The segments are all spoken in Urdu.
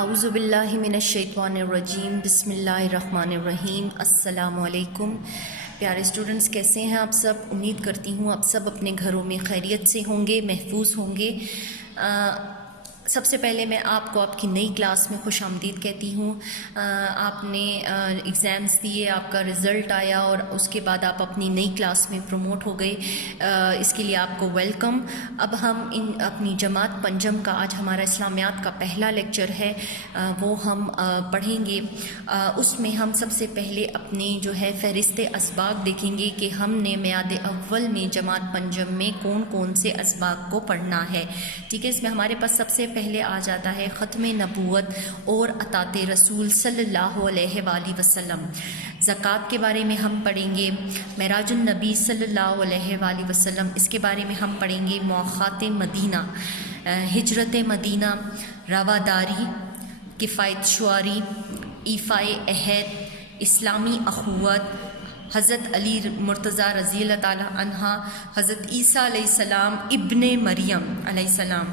اعوذ باللہ من الشیطان الرجیم، بسم اللہ الرحمن الرحیم۔ السلام علیکم پیارے اسٹوڈنٹس، کیسے ہیں آپ سب؟ امید کرتی ہوں آپ سب اپنے گھروں میں خیریت سے ہوں گے، محفوظ ہوں گے۔ سب سے پہلے میں آپ کو آپ کی نئی کلاس میں خوش آمدید کہتی ہوں۔ آپ نے ایگزامس دیے، آپ کا رزلٹ آیا اور اس کے بعد آپ اپنی نئی کلاس میں پروموٹ ہو گئے، اس کے لیے آپ کو ویلکم۔ اب ہم اپنی جماعت پنجم کا آج ہمارا اسلامیات کا پہلا لیکچر ہے، وہ ہم پڑھیں گے۔ اس میں ہم سب سے پہلے اپنے جو ہے فہرست اسباق دیکھیں گے کہ ہم نے میعاد اول میں جماعت پنجم میں کون کون سے اسباق کو پڑھنا ہے، ٹھیک ہے۔ اس میں ہمارے پاس سب سے پہلے آ جاتا ہے ختم نبوت اور اطاعت رسول صلی اللہ علیہ وآلہ وسلم۔ زکوٰۃ کے بارے میں ہم پڑھیں گے، معراج النبی صلی اللہ علیہ وآلہ وسلم، اس کے بارے میں ہم پڑھیں گے، مؤاخات مدینہ، ہجرت مدینہ، رواداری، کفایت شعاری، ایفائے عہد، اسلامی اخوت، حضرت علی مرتضیٰ رضی اللہ تعالیٰ عنہ، حضرت عیسیٰ علیہ السلام ابن مریم علیہ السلام،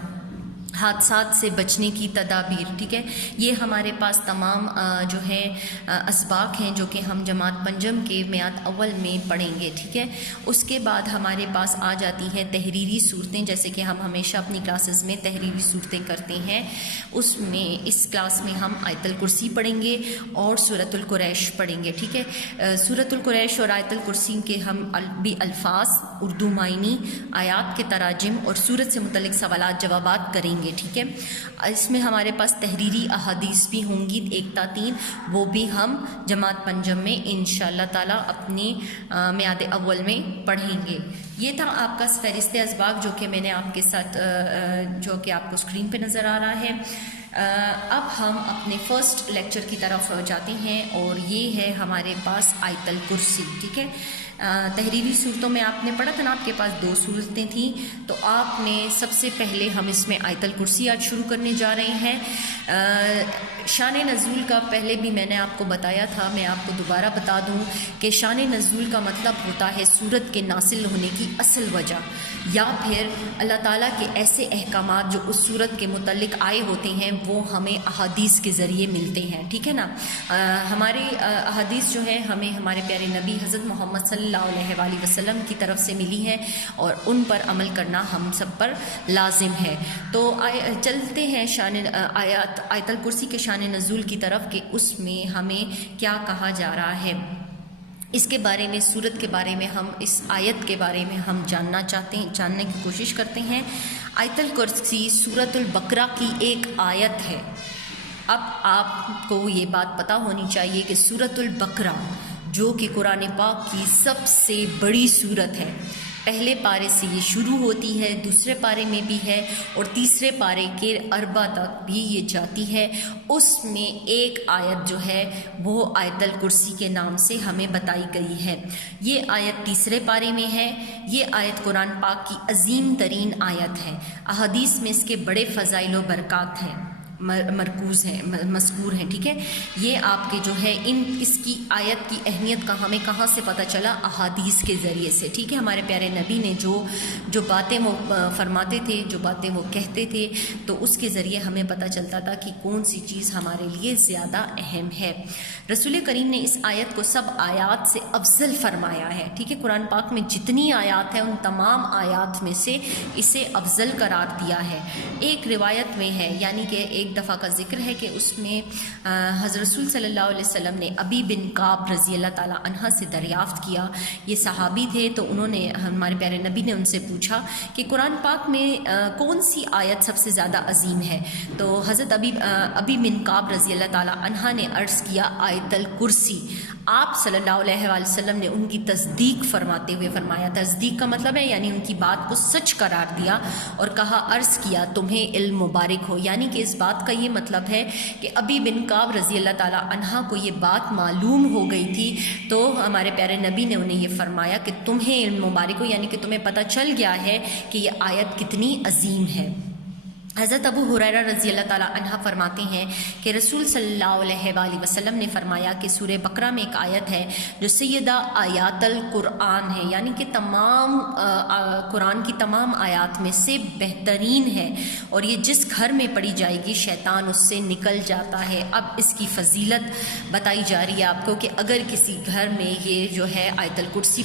حادثات سے بچنے کی تدابیر، ٹھیک ہے۔ یہ ہمارے پاس تمام جو ہے اسباق ہیں جو کہ ہم جماعت پنجم کے میعاد اول میں پڑھیں گے، ٹھیک ہے۔ اس کے بعد ہمارے پاس آ جاتی ہیں تحریری صورتیں، جیسے کہ ہم ہمیشہ اپنی کلاسز میں تحریری صورتیں کرتے ہیں۔ اس میں اس کلاس میں ہم آیت الکرسی پڑھیں گے اور سورۃ القریش پڑھیں گے، ٹھیک ہے۔ سورۃ القریش اور آیت الکرسی کے ہم بھی الفاظ، اردو معنی، آیات کے تراجم اور سورت سے متعلق سوالات جوابات کریں گے، ٹھیک ہے۔ اس میں ہمارے پاس تحریری احادیث بھی ہوں گی 1 تا 3، وہ بھی ہم جماعت پنجم میں انشاءاللہ تعالی اپنی میعاد اول میں پڑھیں گے۔ یہ تھا آپ کا فہرست اسباق جو کہ میں نے آپ کے ساتھ جو کہ آپ کو اسکرین پہ نظر آ رہا ہے۔ اب ہم اپنے فرسٹ لیکچر کی طرف جاتے ہیں اور یہ ہے ہمارے پاس آیت الکرسی، ٹھیک ہے۔ تحریری صورتوں میں آپ نے پڑھا تھا نا، آپ کے پاس 2 صورتیں تھیں، تو آپ نے سب سے پہلے ہم اس میں آیت الکرسی آج شروع کرنے جا رہے ہیں۔ شان نزول کا پہلے بھی میں نے آپ کو بتایا تھا، میں آپ کو دوبارہ بتا دوں کہ شان نزول کا مطلب ہوتا ہے سورت کے نازل ہونے کی اصل وجہ، یا پھر اللہ تعالیٰ کے ایسے احکامات جو اس سورت کے متعلق آئے ہوتے ہیں وہ ہمیں احادیث کے ذریعے ملتے ہیں، ٹھیک ہے نا۔ ہماری احادیث جو ہے ہمیں ہمارے پیارے نبی حضرت محمد صلی اللہ علیہ وآلہ وسلم کی طرف سے ملی ہے اور ان پر عمل کرنا ہم سب پر لازم ہے۔ تو چلتے ہیں آیت الکرسی کے شان نزول کی طرف کہ اس میں ہمیں کیا کہا جا رہا ہے، اس کے بارے میں، سورت کے بارے میں، ہم اس آیت کے بارے میں ہم جاننے کی کوشش کرتے ہیں۔ آیت الکرسی سورۃ البقرہ کی ایک آیت ہے۔ اب آپ کو یہ بات پتہ ہونی چاہیے کہ سورۃ البقرہ جو کہ قرآن پاک کی سب سے بڑی سورت ہے، پہلے پارے سے یہ شروع ہوتی ہے، دوسرے پارے میں بھی ہے اور تیسرے پارے کے اربع تک بھی یہ جاتی ہے۔ اس میں ایک آیت جو ہے وہ آیت الکرسی کے نام سے ہمیں بتائی گئی ہے۔ یہ آیت تیسرے پارے میں ہے۔ یہ آیت قرآن پاک کی عظیم ترین آیت ہے۔ احادیث میں اس کے بڑے فضائل و برکات ہیں، مرکوز ہیں، مذکور ہیں، ٹھیک ہے۔ یہ آپ کے جو ہے اس کی آیت کی اہمیت کا ہمیں کہاں سے پتہ چلا؟ احادیث کے ذریعے سے، ٹھیک ہے۔ ہمارے پیارے نبی نے جو باتیں وہ فرماتے تھے، جو باتیں وہ کہتے تھے، تو اس کے ذریعے ہمیں پتہ چلتا تھا کہ کون سی چیز ہمارے لیے زیادہ اہم ہے۔ رسول کریم نے اس آیت کو سب آیات سے افضل فرمایا ہے، ٹھیک ہے۔ قرآن پاک میں جتنی آیات ہیں ان تمام آیات میں سے اسے افضل قرار دیا ہے۔ ایک روایت میں ہے، یعنی کہ ایک دفعہ کا ذکر ہے کہ اس میں حضرت رسول صلی اللہ علیہ وسلم نے ابی بن کعب رضی اللہ تعالیٰ عنہ سے دریافت کیا، یہ صحابی تھے، تو انہوں نے، ہمارے پیارے نبی نے ان سے پوچھا کہ قرآن پاک میں کون سی آیت سب سے زیادہ عظیم ہے؟ تو حضرت ابی بن کعب رضی اللہ تعالیٰ عنہ نے عرض کیا آیت الکرسی۔ آپ صلی اللہ علیہ وآلہ وسلم نے ان کی تصدیق فرماتے ہوئے فرمایا، تصدیق کا مطلب ہے یعنی ان کی بات کو سچ قرار دیا اور کہا، عرض کیا تمہیں علم مبارک ہو، یعنی کہ اس بات کا یہ مطلب ہے کہ ابی بن کعب رضی اللہ تعالیٰ عنہ کو یہ بات معلوم ہو گئی تھی، تو ہمارے پیارے نبی نے انہیں یہ فرمایا کہ تمہیں علم مبارک ہو، یعنی کہ تمہیں پتہ چل گیا ہے کہ یہ آیت کتنی عظیم ہے۔ حضرت ابو ہریرہ رضی اللہ تعالیٰ عنہ فرماتے ہیں کہ رسول صلی اللہ علیہ وآلہ وسلم نے فرمایا کہ سورہ بقرہ میں ایک آیت ہے جو سیدہ آیات القرآن ہے، یعنی کہ تمام قرآن کی تمام آیات میں سے بہترین ہے، اور یہ جس گھر میں پڑھی جائے گی شیطان اس سے نکل جاتا ہے۔ اب اس کی فضیلت بتائی جا رہی ہے آپ کو کہ اگر کسی گھر میں یہ جو ہے آیت الکرسی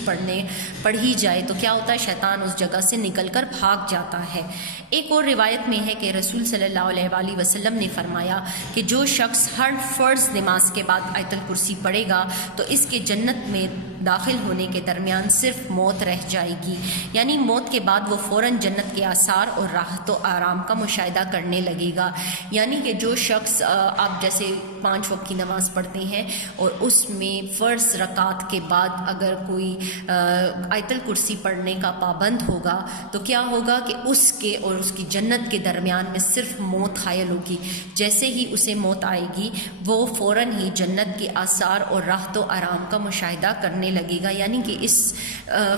پڑھی جائے تو کیا ہوتا ہے، شیطان اس جگہ سے نکل کر بھاگ جاتا ہے۔ ایک اور روایت میں ہے کہ رسول صلی اللہ علیہ وآلہ وسلم نے فرمایا کہ جو شخص ہر فرض نماز کے بعد آیت الکرسی پڑھے گا تو اس کے جنت میں داخل ہونے کے درمیان صرف موت رہ جائے گی، یعنی موت کے بعد وہ فوراً جنت کے آثار اور راحت و آرام کا مشاہدہ کرنے لگے گا۔ یعنی کہ جو شخص آپ جیسے 5 وقت کی نماز پڑھتے ہیں اور اس میں فرض رکعت کے بعد اگر کوئی آیت الکرسی پڑھنے کا پابند ہوگا تو کیا ہوگا کہ اس کے اور اس کی جنت کے درمیان میں صرف موت حائل ہوگی۔ جیسے ہی اسے موت آئے گی وہ فوراً ہی جنت کے آثار اور راحت و آرام کا مشاہدہ کرنے لگے گا۔ یعنی کہ اس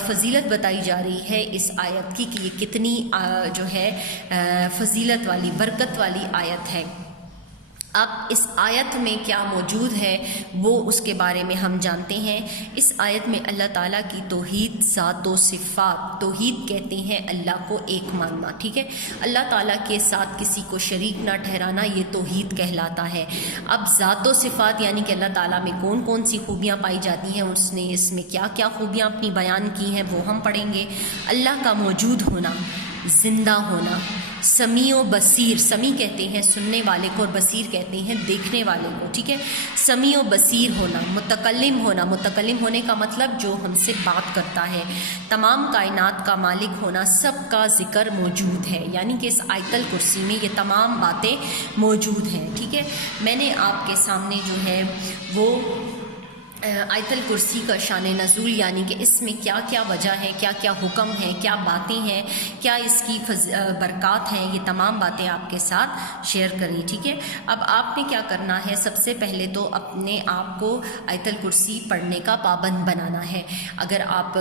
فضیلت بتائی جا رہی ہے اس آیت کی کہ یہ کتنی جو ہے فضیلت والی برکت والی آیت ہے۔ اب اس آیت میں کیا موجود ہے وہ اس کے بارے میں ہم جانتے ہیں۔ اس آیت میں اللہ تعالیٰ کی توحید ذات و صفات، توحید کہتے ہیں اللہ کو ایک ماننا، ٹھیک ہے، اللہ تعالیٰ کے ساتھ کسی کو شریک نہ ٹھہرانا، یہ توحید کہلاتا ہے۔ اب ذات و صفات یعنی کہ اللہ تعالیٰ میں کون کون سی خوبیاں پائی جاتی ہیں، اس نے اس میں کیا کیا خوبیاں اپنی بیان کی ہیں وہ ہم پڑھیں گے۔ اللہ کا موجود ہونا، زندہ ہونا، سمیع و بصیر، سمیع کہتے ہیں سننے والے کو اور بصیر کہتے ہیں دیکھنے والے کو، ٹھیک ہے، سمیع و بصیر ہونا، متکلم ہونا، متکلم ہونے کا مطلب جو ہم سے بات کرتا ہے، تمام کائنات کا مالک ہونا، سب کا ذکر موجود ہے، یعنی کہ اس آیت الکرسی میں یہ تمام باتیں موجود ہیں، ٹھیک ہے۔ میں نے آپ کے سامنے جو ہے وہ آیت الکرسی کا شان نزول یعنی کہ اس میں کیا کیا وجہ ہے، کیا کیا حکم ہے، کیا باتیں ہیں، کیا اس کی برکات ہیں، یہ تمام باتیں آپ کے ساتھ شیئر کریں، ٹھیک ہے۔ اب آپ نے کیا کرنا ہے، سب سے پہلے تو اپنے آپ کو آیت الکرسی پڑھنے کا پابند بنانا ہے۔ اگر آپ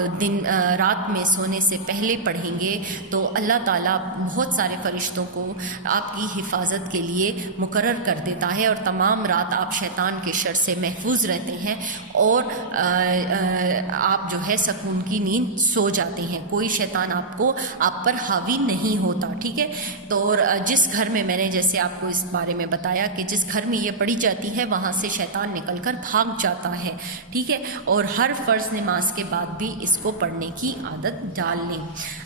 رات میں سونے سے پہلے پڑھیں گے تو اللہ تعالیٰ بہت سارے فرشتوں کو آپ کی حفاظت کے لیے مقرر کر دیتا ہے اور تمام رات آپ شیطان کے شر سے محفوظ رہتے ہیں اور آپ جو ہے سکون کی نیند سو جاتے ہیں، کوئی شیطان آپ پر حاوی نہیں ہوتا، ٹھیک ہے۔ تو جس گھر میں نے جیسے آپ کو اس بارے میں بتایا کہ جس گھر میں یہ پڑھی جاتی ہے وہاں سے شیطان نکل کر بھاگ جاتا ہے، ٹھیک ہے، اور ہر فرض نماز کے بعد بھی اس کو پڑھنے کی عادت ڈال لیں۔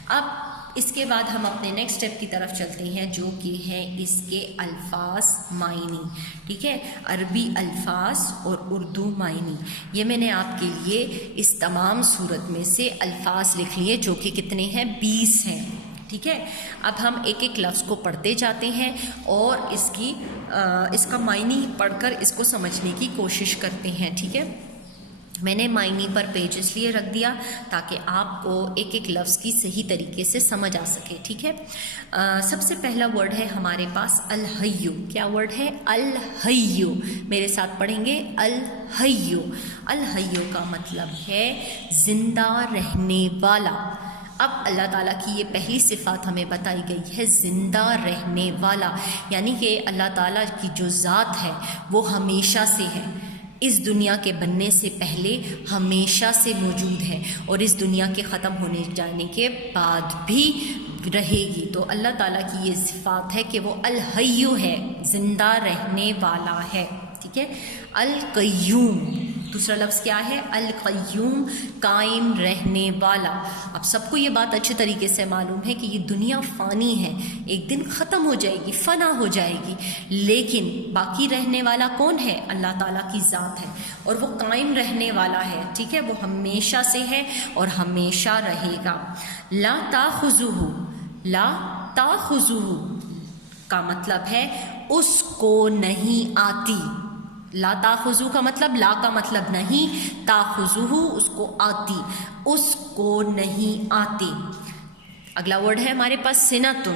اب اس کے بعد ہم اپنے نیکسٹ اسٹیپ کی طرف چلتے ہیں جو کہ ہے اس کے الفاظ معنی، ٹھیک ہے، عربی الفاظ اور اردو معنی۔ یہ میں نے آپ کے لیے اس تمام صورت میں سے الفاظ لکھ لیے جو کہ کتنے ہیں، 20 ہیں، ٹھیک ہے۔ اب ہم ایک ایک لفظ کو پڑھتے جاتے ہیں اور اس کا معنی پڑھ کر اس کو سمجھنے کی کوشش کرتے ہیں، ٹھیک ہے۔ میں نے معنی پر پیج اس لیے رکھ دیا تاکہ آپ کو ایک ایک لفظ کی صحیح طریقے سے سمجھ آ سکے، ٹھیک ہے۔ سب سے پہلا ورڈ ہے ہمارے پاس الحیو۔ کیا ورڈ ہے؟ الحیو۔ میرے ساتھ پڑھیں گے الحیو۔ الحیو کا مطلب ہے زندہ رہنے والا۔ اب اللہ تعالیٰ کی یہ پہلی صفات ہمیں بتائی گئی ہے، زندہ رہنے والا، یعنی کہ اللہ تعالیٰ کی جو ذات ہے وہ ہمیشہ سے ہے، اس دنیا کے بننے سے پہلے ہمیشہ سے موجود ہے اور اس دنیا کے ختم ہونے جانے کے بعد بھی رہے گی۔ تو اللہ تعالیٰ کی یہ صفات ہے کہ وہ الحیو ہے، زندہ رہنے والا ہے، ٹھیک ہے۔ القیوم، دوسرا لفظ کیا ہے؟ القیوم، قائم رہنے والا۔ اب سب کو یہ بات اچھے طریقے سے معلوم ہے کہ یہ دنیا فانی ہے، ایک دن ختم ہو جائے گی، فنا ہو جائے گی، لیکن باقی رہنے والا کون ہے؟ اللہ تعالیٰ کی ذات ہے اور وہ قائم رہنے والا ہے، ٹھیک ہے، وہ ہمیشہ سے ہے اور ہمیشہ رہے گا۔ لا تاخذہ، لا تاخذہ کا مطلب ہے اس کو نہیں آتی۔ لا تاخذو کا مطلب، لا کا مطلب نہیں، تاخذہ اس کو آتی، اس کو نہیں آتی۔ اگلا ورڈ ہے ہمارے پاس سنتن۔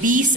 20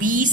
20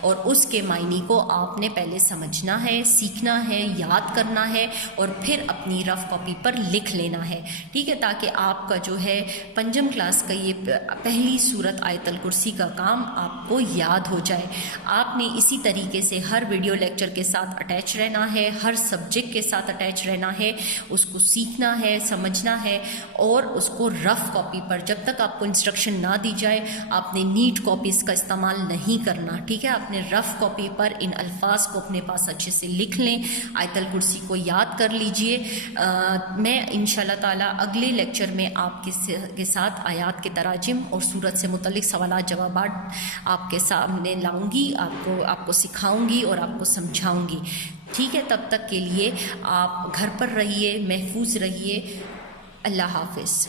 اور اس کے معنی کو آپ نے پہلے سمجھنا ہے، سیکھنا ہے، یاد کرنا ہے اور پھر اپنی رف کاپی پر لکھ لینا ہے، ٹھیک ہے، تاکہ آپ کا جو ہے پنجم کلاس کا یہ پہلی سورت آیت الکرسی کا کام آپ کو یاد ہو جائے۔ آپ نے اسی طریقے سے ہر ویڈیو لیکچر کے ساتھ اٹیچ رہنا ہے، ہر سبجیکٹ کے ساتھ اٹیچ رہنا ہے، اس کو سیکھنا ہے، سمجھنا ہے اور اس کو رف کاپی پر، جب تک آپ کو انسٹرکشن نہ دی جائے آپ نے نیٹ کاپیز کا استعمال نہیں کرنا، ٹھیک ہے، آپ نے رف کاپی پر ان الفاظ کو اپنے پاس اچھے سے لکھ لیں، آیت الکرسی کو یاد کر لیجئے۔ میں انشاءاللہ تعالیٰ اگلے لیکچر میں آپ کے ساتھ آیات کے تراجم اور سورت سے متعلق سوالات جوابات آپ کے سامنے لاؤں گی، آپ کو سکھاؤں گی اور آپ کو سمجھاؤں گی، ٹھیک ہے۔ تب تک کے لیے آپ گھر پر رہیے، محفوظ رہیے، اللہ حافظ۔